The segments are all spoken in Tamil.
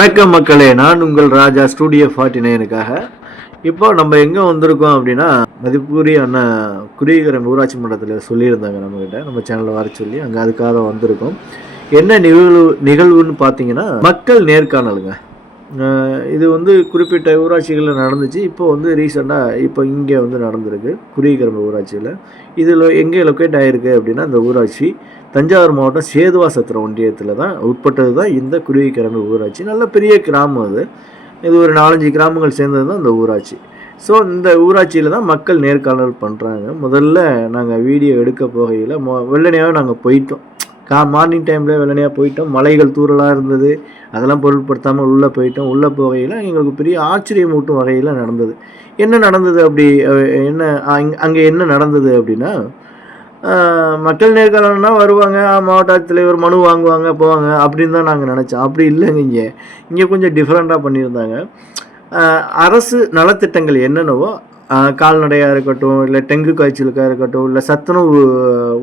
வணக்கம் மக்களே, நான் உங்கள் ராஜா ஸ்டூடியோ 49க்காக. இப்போ நம்ம எங்கே வந்திருக்கோம் அப்படின்னா, மதிப்புக்குரிய அண்ணன் குருவிகரம் ஊராட்சி மன்றத்தில் சொல்லியிருந்தாங்க நம்மக்கிட்ட, நம்ம சேனலில் வர சொல்லி அங்கே அதுக்காக வந்திருக்கோம். என்ன நிகழ்வுன்னு பார்த்தீங்கன்னா, மக்கள் நேர்காணலுங்க. இது வந்து குறிப்பிட்ட ஊராட்சிகளில் நடந்துச்சு. இப்போ வந்து ரீசெண்டாக இப்போ இங்கே வந்து நடந்திருக்கு குருவிகரம் ஊராட்சியில். இதில் எங்கே லொக்கேட் ஆகிருக்கு அப்படின்னா, இந்த ஊராட்சி தஞ்சாவூர் மாவட்டம் சேதுவாசத்திரம் ஒன்றியத்தில் தான் உட்பட்டது தான் இந்த குருவிக்கிழமை ஊராட்சி. நல்ல பெரிய கிராமம் அது. இது ஒரு 4-5 கிராமங்கள் சேர்ந்தது தான் இந்த ஊராட்சி. ஸோ இந்த ஊராட்சியில் தான் மக்கள் நேர்காணல் பண்ணுறாங்க. முதல்ல நாங்கள் வீடியோ எடுக்க போகையில் வெள்ளனையாகவே நாங்கள் போயிட்டோம். மார்னிங் டைமில் வெள்ளனையாக போயிட்டோம். மலைகள் தூரலாக இருந்தது, அதெல்லாம் பொருட்படுத்தாமல் உள்ளே போயிட்டோம். உள்ளே போகையில் எங்களுக்கு பெரிய ஆச்சரியமூட்டும் வகையில் நடந்தது. என்ன நடந்தது அப்படி என்ன அங்கே என்ன நடந்தது அப்படின்னா, மக்கள் நேர்காணல்னா வருவாங்க, மாவட்ட ஆட்சித்தலைவர் மனு வாங்குவாங்க, போவாங்க அப்படின்னு தான் நாங்கள் நினச்சோம். அப்படி இல்லைங்க. இங்கே கொஞ்சம் டிஃப்ரெண்ட்டாக பண்ணியிருந்தாங்க. அரசு நலத்திட்டங்கள் என்னென்னவோ, கால்நடையாக இருக்கட்டும், இல்லை டெங்கு காய்ச்சலுக்காக இருக்கட்டும், இல்லை சத்துணவு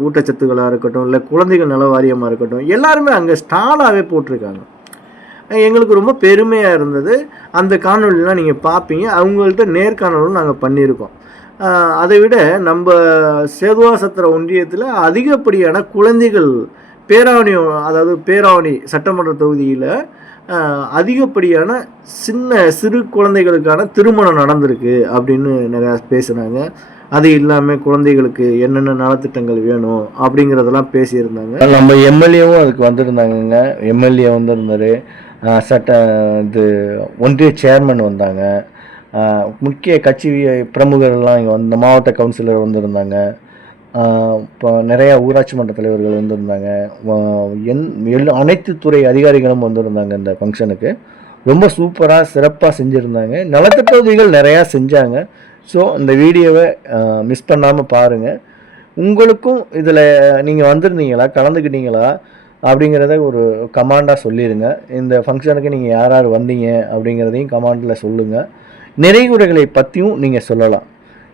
ஊட்டச்சத்துக்களாக இருக்கட்டும், இல்லை குழந்தைகள் நல வாரியமாக இருக்கட்டும், எல்லாருமே அங்கே ஸ்டாலாகவே போட்டிருக்காங்க. எங்களுக்கு ரொம்ப பெருமையாக இருந்தது. அந்த காணொலிலாம் நீங்கள் பார்ப்பீங்க. அவங்கள்ட்ட நேர்காணலும் நாங்கள் பண்ணியிருக்கோம். அதை விட நம்ம சேதுவாசத்திர ஒன்றியத்தில் அதிகப்படியான குழந்தைகள் அதாவது பேராவணி சட்டமன்ற தொகுதியில் அதிகப்படியான சிறு குழந்தைகளுக்கான திருமணம் நடந்திருக்கு அப்படின்னு நிறையா பேசுனாங்க. அது இல்லாமல் குழந்தைகளுக்கு என்னென்ன நலத்திட்டங்கள் வேணும் அப்படிங்கிறதெல்லாம் பேசியிருந்தாங்க. நம்ம எம்எல்ஏவும் அதுக்கு வந்திருந்தாங்கங்க. எம்எல்ஏ வந்திருந்தார், ஒன்றிய சேர்மன் வந்தாங்க, முக்கிய கட்சி பிரமுகர்கள்லாம் இங்கே இந்த மாவட்ட கவுன்சிலர் வந்திருந்தாங்க, இப்போ நிறையா ஊராட்சி மன்ற தலைவர்கள் வந்திருந்தாங்க, அனைத்து துறை அதிகாரிகளும் வந்திருந்தாங்க. இந்த ஃபங்க்ஷனுக்கு ரொம்ப சூப்பராக சிறப்பாக செஞ்சுருந்தாங்க. நலத்திட்ட உதவிகள் நிறையா செஞ்சாங்க. ஸோ இந்த வீடியோவை மிஸ் பண்ணாமல் பாருங்கள். உங்களுக்கும் இதில் நீங்கள் வந்திருந்தீங்களா, கலந்துக்கிட்டீங்களா அப்படிங்கிறத ஒரு கமாண்டாக சொல்லிடுங்க. இந்த ஃபங்க்ஷனுக்கு நீங்கள் யார் யார் வந்தீங்க அப்படிங்கிறதையும் கமாண்டில் சொல்லுங்கள். நிறை குறைகளை பற்றியும் நீங்கள் சொல்லலாம்.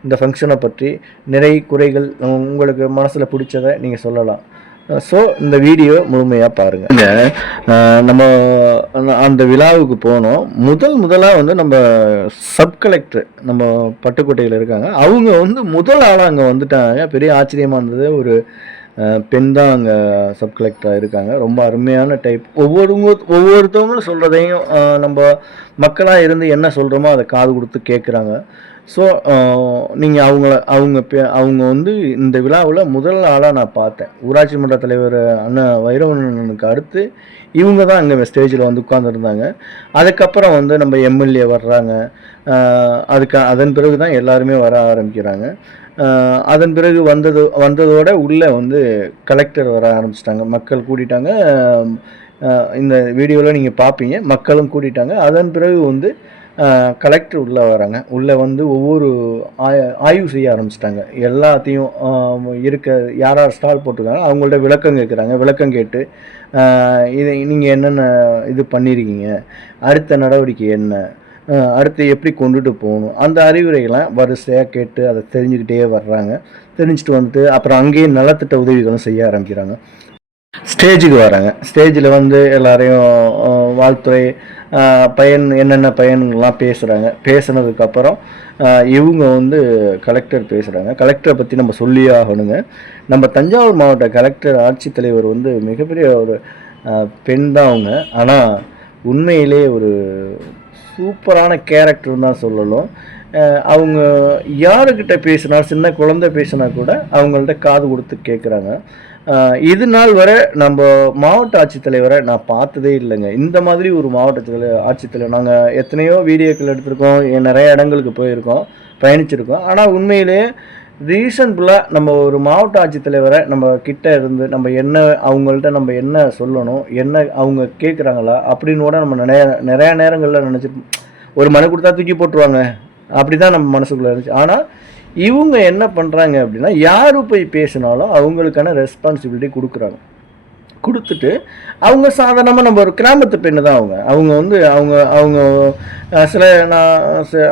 இந்த ஃபங்க்ஷனை பற்றி நிறை குறைகள் உங்களுக்கு மனசில் பிடிச்சதை நீங்கள் சொல்லலாம். ஸோ இந்த வீடியோ முழுமையாக பாருங்கள். நம்ம அந்த விழாவுக்கு போனோம். முதலாக வந்து நம்ம சப் கலெக்டர் நம்ம பட்டுக்கோட்டையில் இருக்காங்க. அவங்க வந்து முதல் ஆளாக அங்கே வந்துட்டாங்க. பெரிய ஆச்சரியமாக இருந்தது. ஒரு பெண் தான் அங்கே சப் கலெக்டராக இருக்காங்க. ரொம்ப அருமையான டைப். ஒவ்வொருத்தவங்களும் சொல்கிறதையும் நம்ம மக்களாக இருந்து என்ன சொல்கிறோமோ அதை காது கொடுத்து கேட்குறாங்க. ஸோ நீங்கள் அவங்க வந்து இந்த விழாவில் முதல் ஆளாக நான் பார்த்தேன். ஊராட்சி மன்ற தலைவர் அண்ணன் வைரவண்ணனுக்கு அடுத்து இவங்க தான் அங்கே ஸ்டேஜில் வந்து உட்காந்துருந்தாங்க. அதுக்கப்புறம் வந்து நம்ம எம்எல்ஏ வர்றாங்க. அதன் பிறகு தான் எல்லாருமே வர ஆரம்பிக்கிறாங்க. அதன் பிறகு வந்ததோட உள்ளே வந்து கலெக்டர் வர ஆரம்பிச்சிட்டாங்க. மக்கள் கூட்டிட்டாங்க. இந்த வீடியோவில் நீங்கள் பார்ப்பீங்க. மக்களும் கூட்டிட்டாங்க. அதன் பிறகு வந்து கலெக்டர் உள்ளே வராங்க. உள்ளே வந்து ஒவ்வொரு ஆய்வு செய்ய ஆரம்பிச்சிட்டாங்க. எல்லாத்தையும் யார் யார் ஸ்டால் போட்டிருக்காங்க அவங்கள்ட்ட விளக்கம் கேட்குறாங்க. விளக்கம் கேட்டு நீங்கள் என்னென்ன இது பண்ணியிருக்கீங்க, அடுத்த நடவடிக்கை என்ன, அடுத்து எப்படி கொண்டுட்டு போகணும், அந்த அறிவுரைகள்லாம் வரிசையாக கேட்டு அதை தெரிஞ்சுக்கிட்டே வர்றாங்க. தெரிஞ்சுட்டு வந்துட்டு அப்புறம் அங்கேயே நலத்திட்ட உதவிகளும் செய்ய ஆரம்பிக்கிறாங்க. ஸ்டேஜுக்கு வராங்க. ஸ்டேஜில் வந்து எல்லாரையும் வாழ்த்துறை என்னென்ன பயன்கள்லாம் பேசுகிறாங்க. பேசுனதுக்கப்புறம் இவங்க வந்து கலெக்டர் பேசுகிறாங்க. கலெக்டரை பற்றி நம்ம சொல்லியே ஆகணுங்க. நம்ம தஞ்சாவூர் மாவட்ட கலெக்டர் ஆட்சித்தலைவர் வந்து மிகப்பெரிய ஒரு பெண் தான் அவங்க. ஆனால் உண்மையிலே ஒரு சூப்பரான கேரக்டர்னு தான் சொல்லணும். அவங்க யாருக்கிட்ட பேசினா, சின்ன குழந்தை பேசினா கூட அவங்கள்ட்ட காது கொடுத்து கேட்குறாங்க. இது நாள் வரை நம்ம மாவட்ட ஆட்சித்தலைவரை நான் பார்த்ததே இல்லைங்க. இந்த மாதிரி ஒரு மாவட்ட ஆட்சித்தலைவர் நாங்கள் எத்தனையோ வீடியோக்கள் எடுத்திருக்கோம், நிறைய இடங்களுக்கு போயிருக்கோம், பயணிச்சிருக்கோம். ஆனால் உண்மையிலேயே ரீசன்ஃபுல்லாக நம்ம ஒரு மாவட்ட ஆட்சித்தலைவரை நம்ம கிட்ட இருந்து அவங்கள்ட்ட நம்ம என்ன சொல்லணும், என்ன அவங்க கேட்குறாங்களா அப்படின்னு கூட நம்ம நிறையா நேரங்களில் நினச்சிருப்போம். ஒரு மனு கொடுத்தா தூக்கி போட்டுருவாங்க, அப்படி தான் நம்ம மனசுக்குள்ளே இருந்துச்சு. ஆனால் இவங்க என்ன பண்ணுறாங்க அப்படின்னா, யார் போய் பேசினாலும் அவங்களுக்கான ரெஸ்பான்சிபிலிட்டி கொடுத்துட்டு அவங்க சாதாரணமாக நம்ம ஒரு கிராமத்து பெண்ணு தான் அவங்க வந்து அவங்க சில நான்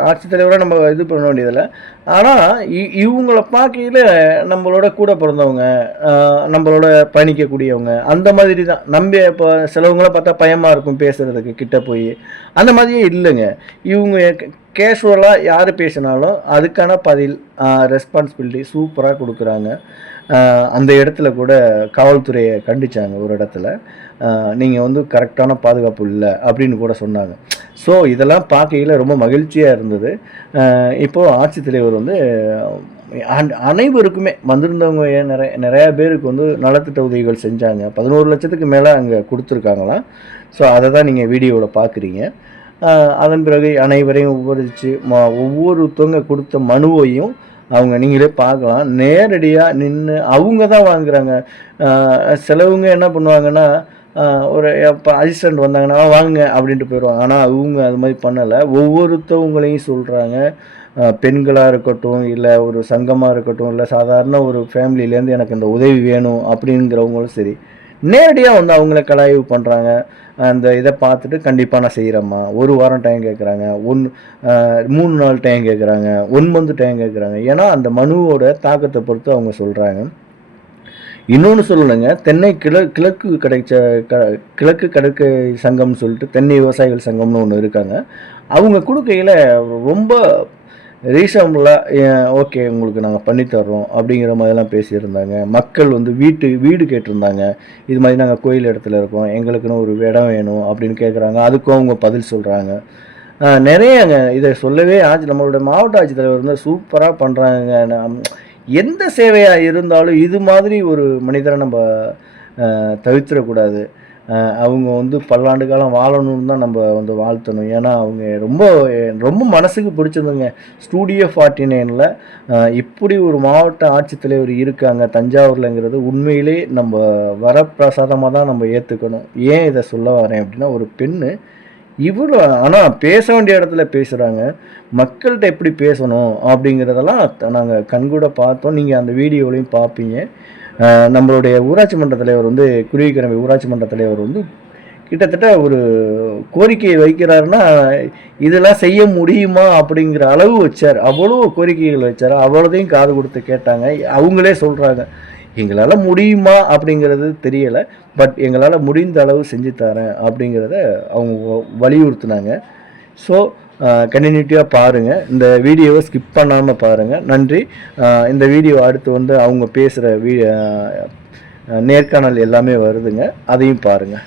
ஆட்சித்தலைவராக நம்ம இது பண்ண வேண்டியதில்லை. ஆனால் இவங்கள பார்க்கையில் நம்மளோட கூட பிறந்தவங்க, நம்மளோட பயணிக்கக்கூடியவங்க அந்த மாதிரி தான். நம்ம இப்போ சிலவங்கள பார்த்தா பயமாக இருக்கும் பேசுகிறதுக்கு கிட்ட போய், அந்த மாதிரியே இல்லைங்க. இவங்க கேஷுவலாக யார் பேசினாலும் அதுக்கான பதில், ரெஸ்பான்சிபிலிட்டி சூப்பராக கொடுக்குறாங்க. அந்த இடத்துல கூட காவல்துறையை கண்டிச்சாங்க ஒரு இடத்துல. நீங்கள் வந்து கரெக்டான பாதுகாப்பு இல்லை அப்படின்னு கூட சொன்னாங்க. ஸோ இதெல்லாம் பார்க்கையில் ரொம்ப மகிழ்ச்சியாக இருந்தது. இப்போது ஆட்சித்தலைவர் வந்து அனைவருக்குமே வந்திருந்தவங்க நிறையா பேருக்கு வந்து நலத்திட்ட உதவிகள் செஞ்சாங்க. 11 லட்சத்துக்கு மேலே அங்கே கொடுத்துருக்காங்களாம். ஸோ அதை தான் நீங்கள் வீடியோவில் பார்க்குறீங்க. அதன் பிறகு அனைவரையும் உபரித்து ஒவ்வொருத்தவங்க கொடுத்த மனுவையும் அவங்க நீங்களே பார்க்கலாம். நேரடியாக நின்று அவங்க தான் வாங்குறாங்க. சிலவங்க என்ன பண்ணுவாங்கன்னா, ஒரு இப்போ அசிஸ்டண்ட் வந்தாங்கன்னா வாங்க அப்படின்ட்டு போயிடுவாங்க. ஆனால் அவங்க அது மாதிரி பண்ணலை. ஒவ்வொருத்தவங்களையும் சொல்கிறாங்க. பெண்களாக இருக்கட்டும், இல்லை ஒரு சங்கமாக இருக்கட்டும், இல்லை சாதாரண ஒரு ஃபேமிலியிலேருந்து எனக்கு இந்த உதவி வேணும் அப்படிங்கிறவங்களும் சரி, நேரடியாக வந்து அவங்கள கலாய்வு பண்ணுறாங்க. அந்த இதை பார்த்துட்டு கண்டிப்பாக நான் செய்கிறேம்மா, 1 வாரம் டைம் கேட்குறாங்க, 3 நாள் டைம் கேட்குறாங்க, 1 மந்த் டைம் கேட்குறாங்க. ஏன்னா அந்த மனுவோட தாக்கத்தை பொறுத்து அவங்க சொல்கிறாங்க. இன்னொன்று சொல்லணுங்க, தென்னை கிழக்கு கடற்கரை சங்கம்னு சொல்லிட்டு தென்னை விவசாயிகள் சங்கம்னு ஒன்று இருக்காங்க. அவங்க கொடுக்கையில் ரொம்ப ரீசனபுளாக ஓகே உங்களுக்கு நாங்கள் பண்ணித்தர்றோம் அப்படிங்கிற மாதிரிலாம் பேசியிருந்தாங்க. மக்கள் வந்து வீடு கேட்டிருந்தாங்க. இது மாதிரி நாங்கள் கோயில் இடத்துல இருக்கோம், எங்களுக்குன்னு ஒரு இடம் வேணும் அப்படின்னு கேட்குறாங்க. அதுக்கும் அவங்க பதில் சொல்கிறாங்க. நிறையங்க இதை சொல்லவே நம்மளோட மாவட்ட ஆட்சித்தலைவர் வந்து சூப்பராக பண்ணுறாங்க. எந்த சேவையாக இருந்தாலும் இது மாதிரி ஒரு மனிதரை நம்ம தவிர்த்திடக்கூடாது. அவங்க வந்து பல்லாண்டு காலம் வாழணும்னு தான் நம்ம வந்து வாழ்த்தணும். ஏன்னா அவங்க ரொம்ப ரொம்ப மனசுக்கு பிடிச்சதுங்க. ஸ்டூடியோ 49ல் இப்படி ஒரு மாவட்ட ஆட்சித்தலைவர் இருக்காங்க தஞ்சாவூர்லங்கிறது உண்மையிலே நம்ம வரப்பிரசாதமாக தான் நம்ம ஏற்றுக்கணும். ஏன் இதை சொல்ல வரேன் அப்படின்னா, ஒரு பெண்ணு இவ்வளோ ஆனால் பேச வேண்டிய இடத்துல பேசுகிறாங்க. மக்கள்கிட்ட எப்படி பேசணும் அப்படிங்கிறதெல்லாம் நாங்கள் கண்கூட பார்த்தோம். நீங்கள் அந்த வீடியோலையும் பார்ப்பீங்க. நம்மளுடைய ஊராட்சி மன்ற தலைவர் வந்து குருவிக்கிழமை ஊராட்சி மன்ற தலைவர் வந்து கிட்டத்தட்ட ஒரு கோரிக்கையை வைக்கிறாருன்னா, இதெல்லாம் செய்ய முடியுமா அப்படிங்கிற அளவு வச்சார். அவ்வளோ கோரிக்கைகள் வச்சார். அவ்வளோதையும் காது கொடுத்து கேட்டாங்க. அவங்களே சொல்கிறாங்க, எங்களால் முடியுமா அப்படிங்கிறது தெரியலை, பட் எங்களால் முடிந்த அளவு செஞ்சு தரேன் அப்படிங்கிறத அவங்க வலியுறுத்தினாங்க. ஸோ கண்டினியூட்டியாக பாருங்கள். இந்த வீடியோவை ஸ்கிப் பண்ணாமல் பாருங்கள். நன்றி. இந்த வீடியோ அடுத்து வந்து அவங்க பேசுகிற நேர்காணல் எல்லாமே வருதுங்க, அதையும் பாருங்கள்.